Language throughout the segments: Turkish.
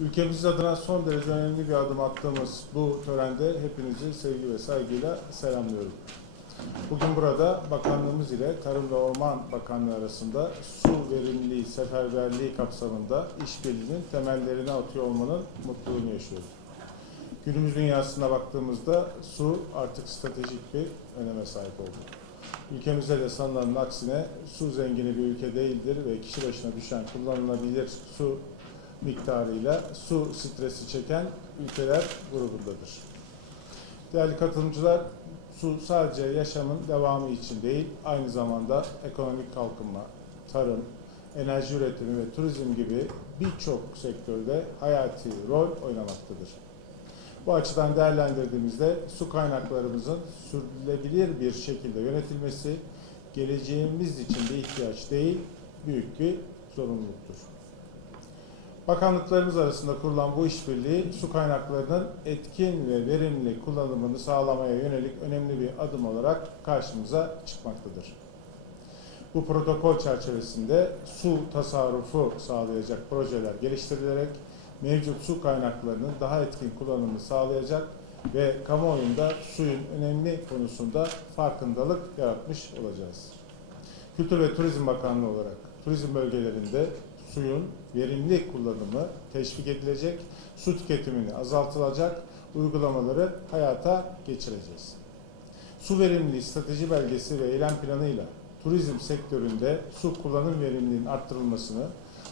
Ülkemiz adına son derece önemli bir adım attığımız bu törende hepinizi sevgi ve saygıyla selamlıyorum. Bugün burada bakanlığımız ile Tarım ve Orman Bakanlığı arasında su verimliliği seferberliği kapsamında işbirliğinin temellerini atıyor olmanın mutluluğunu yaşıyoruz. Günümüz dünyasına baktığımızda su artık stratejik bir öneme sahip oldu. Ülkemizde de sanılanın aksine su zengini bir ülke değildir ve kişi başına düşen kullanılabilir su miktarıyla su stresi çeken ülkeler grubundadır. Değerli katılımcılar, su sadece yaşamın devamı için değil, aynı zamanda ekonomik kalkınma, tarım, enerji üretimi ve turizm gibi birçok sektörde hayati rol oynamaktadır. Bu açıdan değerlendirdiğimizde su kaynaklarımızın sürdürülebilir bir şekilde yönetilmesi geleceğimiz için bir ihtiyaç değil, büyük bir zorunluluktur. Bakanlıklarımız arasında kurulan bu işbirliği su kaynaklarının etkin ve verimli kullanımını sağlamaya yönelik önemli bir adım olarak karşımıza çıkmaktadır. Bu protokol çerçevesinde su tasarrufu sağlayacak projeler geliştirilerek mevcut su kaynaklarının daha etkin kullanımını sağlayacak ve kamuoyunda suyun önemli konusunda farkındalık yaratmış olacağız. Kültür ve Turizm Bakanlığı olarak turizm bölgelerinde suyun verimli kullanımı teşvik edilecek, su tüketimini azaltılacak uygulamaları hayata geçireceğiz. Su verimliliği strateji belgesi ve eylem planıyla turizm sektöründe su kullanım verimliliğinin arttırılmasını,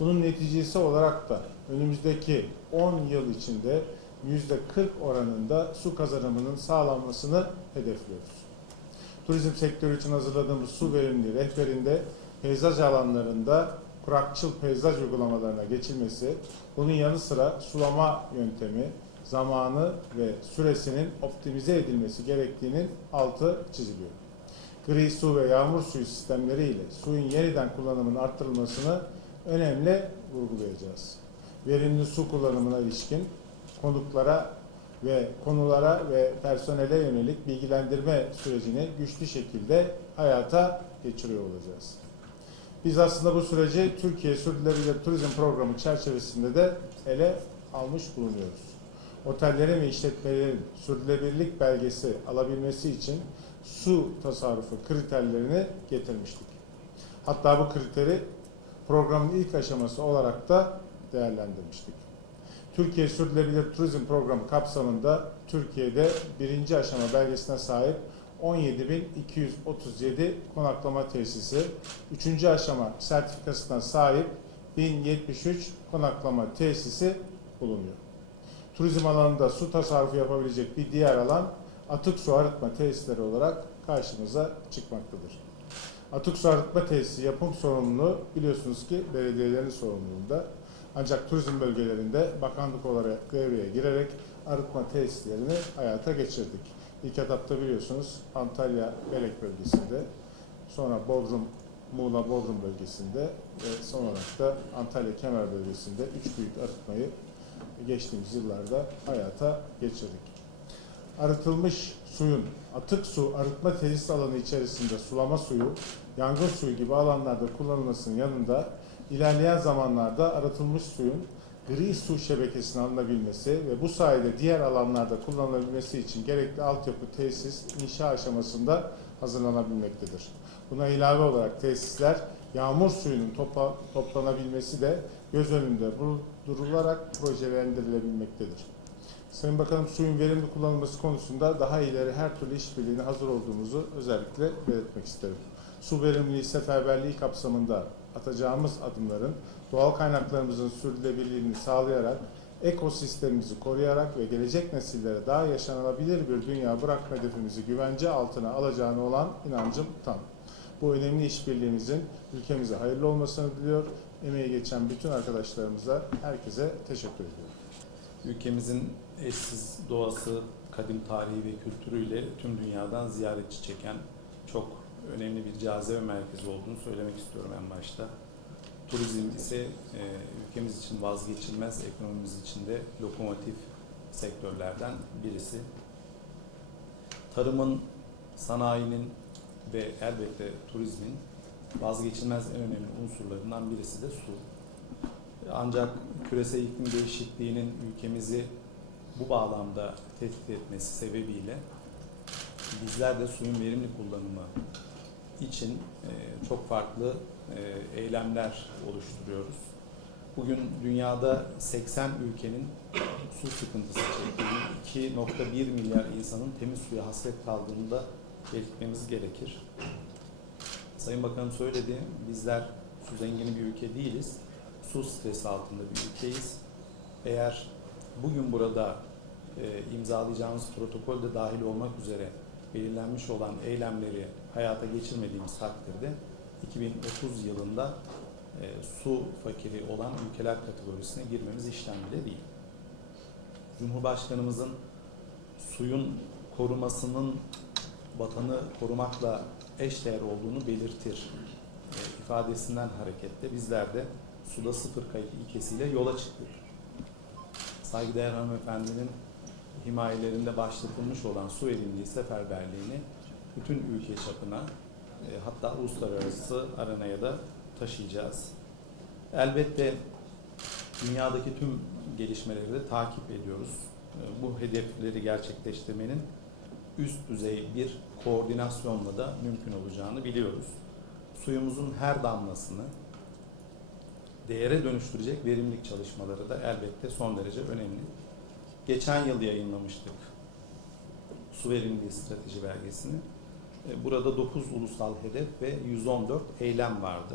bunun neticesi olarak da önümüzdeki 10 yıl içinde %40 oranında su kazanımının sağlanmasını hedefliyoruz. Turizm sektörü için hazırladığımız su verimliliği rehberinde peyzaj alanlarında kurakçıl peyzaj uygulamalarına geçilmesi, bunun yanı sıra sulama yöntemi, zamanı ve süresinin optimize edilmesi gerektiğinin altı çiziliyor. Gri su ve yağmur suyu sistemleri ile suyun yeniden kullanımının arttırılmasını önemli vurgulayacağız. Verimli su kullanımına ilişkin konuklara ve konulara ve personele yönelik bilgilendirme sürecini güçlü şekilde hayata geçiriyor olacağız. Biz aslında bu süreci Türkiye Sürdürülebilir Turizm Programı çerçevesinde de ele almış bulunuyoruz. Otellerin ve işletmelerin sürdürülebilirlik belgesi alabilmesi için su tasarrufu kriterlerini getirmiştik. Hatta bu kriteri programın ilk aşaması olarak da değerlendirmiştik. Türkiye Sürdürülebilir Turizm Programı kapsamında Türkiye'de birinci aşama belgesine sahip 17.237 konaklama tesisi, üçüncü aşama sertifikasına sahip 1073 konaklama tesisi bulunuyor. Turizm alanında su tasarrufu yapabilecek bir diğer alan atık su arıtma tesisleri olarak karşımıza çıkmaktadır. Atık su arıtma tesisi yapım sorumluluğu biliyorsunuz ki belediyelerin sorumluluğunda. Ancak turizm bölgelerinde bakanlık olarak devreye girerek arıtma tesislerini hayata geçirdik. İlk etapta biliyorsunuz Antalya Belek bölgesinde, sonra Bodrum, Muğla Bodrum bölgesinde ve son olarak da Antalya Kemer bölgesinde üç büyük arıtmayı geçtiğimiz yıllarda hayata geçirdik. Arıtılmış suyun atık su arıtma tesis alanı içerisinde sulama suyu, yangın suyu gibi alanlarda kullanılmasının yanında ilerleyen zamanlarda arıtılmış suyun gri su şebekesine alınabilmesi ve bu sayede diğer alanlarda kullanılabilmesi için gerekli altyapı tesis inşa aşamasında hazırlanabilmektedir. Buna ilave olarak tesisler yağmur suyunun topla, toplanabilmesi de göz önünde bulundurularak projelendirilebilmektedir. Sayın Bakanım suyun verimli kullanılması konusunda daha ileri her türlü işbirliğine hazır olduğumuzu özellikle belirtmek isterim. Su verimliliği seferberliği kapsamında atacağımız adımların doğal kaynaklarımızın sürdürülebilirliğini sağlayarak, ekosistemimizi koruyarak ve gelecek nesillere daha yaşanılabilir bir dünya bırakma hedefimizi güvence altına alacağına olan inancım tam. Bu önemli işbirliğimizin ülkemize hayırlı olmasını diliyor. Emeği geçen bütün arkadaşlarımıza, herkese teşekkür ediyorum. Ülkemizin eşsiz doğası, kadim tarihi ve kültürüyle tüm dünyadan ziyaretçi çeken çok önemli bir cazibe merkezi olduğunu söylemek istiyorum en başta. Turizm ise e, ülkemiz için vazgeçilmez, ekonomimiz için de lokomotif sektörlerden birisi. Tarımın, sanayinin ve elbette turizmin vazgeçilmez en önemli unsurlarından birisi de su. Ancak küresel iklim değişikliğinin ülkemizi bu bağlamda tehdit etmesi sebebiyle bizler de suyun verimli kullanımı için e, çok farklı e, eylemler oluşturuyoruz. Bugün dünyada 80 ülkenin su sıkıntısı çektiğini, 2.1 milyar insanın temiz suya hasret kaldığını da belirtmemiz gerekir. Sayın Bakanım söyledi, bizler su zengini bir ülke değiliz. Su stresi altında bir ülkeyiz. Eğer bugün burada e, imzalayacağımız protokolde dahil olmak üzere belirlenmiş olan eylemleri hayata geçirmediğimiz takdirde 2030 yılında e, su fakiri olan ülkeler kategorisine girmemiz işlem bile değil. Cumhurbaşkanımızın suyun korumasının vatanı korumakla eşdeğer olduğunu belirtir e, ifadesinden hareketle bizler de suda sıfır kayıp ilkesiyle yola çıktık. Saygıdeğer hanımefendinin himayelerinde başlatılmış olan su verimliliği seferberliğini bütün ülke çapına e, hatta uluslararası arenaya da taşıyacağız. Elbette dünyadaki tüm gelişmeleri de takip ediyoruz. E, Bu hedefleri gerçekleştirmenin üst düzey bir koordinasyonla da mümkün olacağını biliyoruz. Suyumuzun her damlasını değere dönüştürecek verimlilik çalışmaları da elbette son derece önemli. Geçen yıl yayınlamıştık su verimliliği strateji belgesini. E, Burada 9 ulusal hedef ve 114 eylem vardı.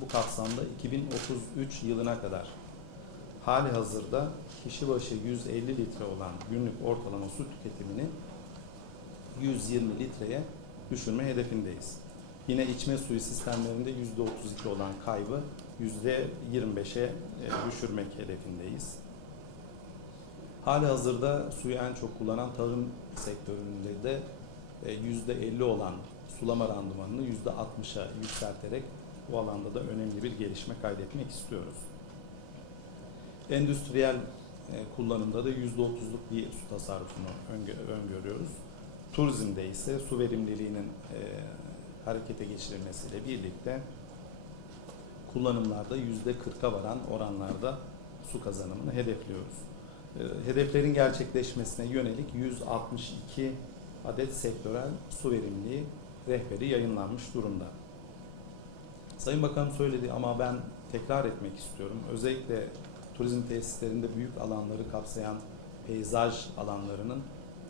Bu kapsamda 2033 yılına kadar hali hazırda kişi başı 150 litre olan günlük ortalama su tüketimini 120 litreye düşürme hedefindeyiz. Yine içme suyu sistemlerinde %32 olan kaybı %25'e e, düşürmek hedefindeyiz. Hali hazırda suyu en çok kullanan tarım sektöründe de %50 olan sulama randımanını %60'a yükselterek bu alanda da önemli bir gelişme kaydetmek istiyoruz. Endüstriyel e, kullanımda da %30'luk bir su tasarrufunu öngö- öngörüyoruz. Turizmde ise su verimliliğinin e, harekete geçirilmesiyle birlikte kullanımlarda %40'a varan oranlarda su kazanımını hedefliyoruz. E, Hedeflerin gerçekleşmesine yönelik 162 adet sektörel su verimliliği rehberi yayınlanmış durumda. Sayın Bakanım söyledi ama ben tekrar etmek istiyorum. Özellikle turizm tesislerinde büyük alanları kapsayan peyzaj alanlarının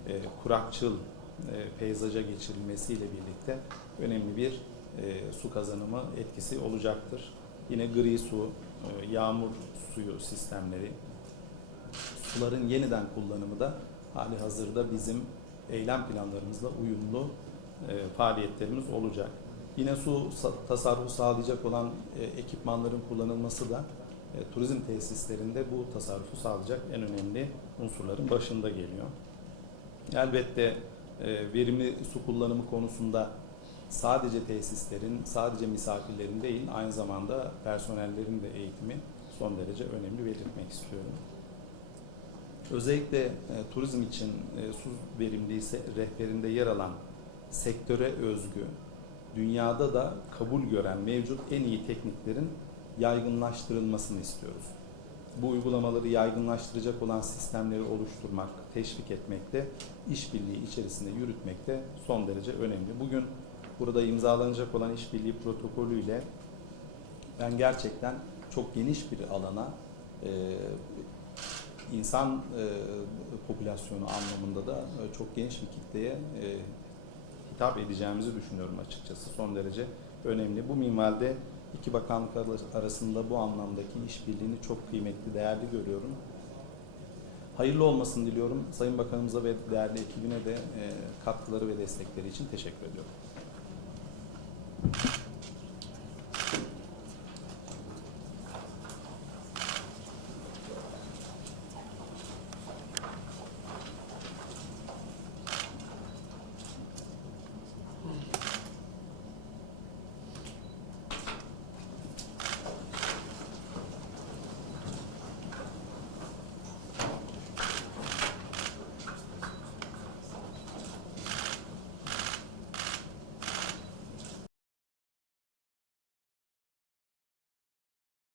e, kurakçıl e, peyzaja geçirilmesiyle birlikte önemli bir e, su kazanımı etkisi olacaktır. Yine gri su, e, yağmur suyu sistemleri, suların yeniden kullanımı da hali hazırda bizim eylem planlarımızla uyumlu e, faaliyetlerimiz olacak. Yine su sa- tasarrufu sağlayacak olan e, ekipmanların kullanılması da e, turizm tesislerinde bu tasarrufu sağlayacak en önemli unsurların başında geliyor. Elbette e, verimli su kullanımı konusunda sadece tesislerin, sadece misafirlerin değil, aynı zamanda personellerin de eğitimi son derece önemli belirtmek istiyorum. Özellikle e, turizm için e, su verimliliği se- rehberinde yer alan sektöre özgü, dünyada da kabul gören mevcut en iyi tekniklerin yaygınlaştırılmasını istiyoruz. Bu uygulamaları yaygınlaştıracak olan sistemleri oluşturmak, teşvik etmekte, işbirliği içerisinde yürütmekte son derece önemli. Bugün burada imzalanacak olan işbirliği protokolüyle ben gerçekten çok geniş bir alana e, insan e, popülasyonu anlamında da e, çok geniş bir kitleye e, hitap edeceğimizi düşünüyorum açıkçası. Son derece önemli. Bu minvalde iki bakanlık arasında bu anlamdaki işbirliğini çok kıymetli, değerli görüyorum. Hayırlı olmasını diliyorum. Sayın Bakanımıza ve değerli ekibine de e, katkıları ve destekleri için teşekkür ediyorum.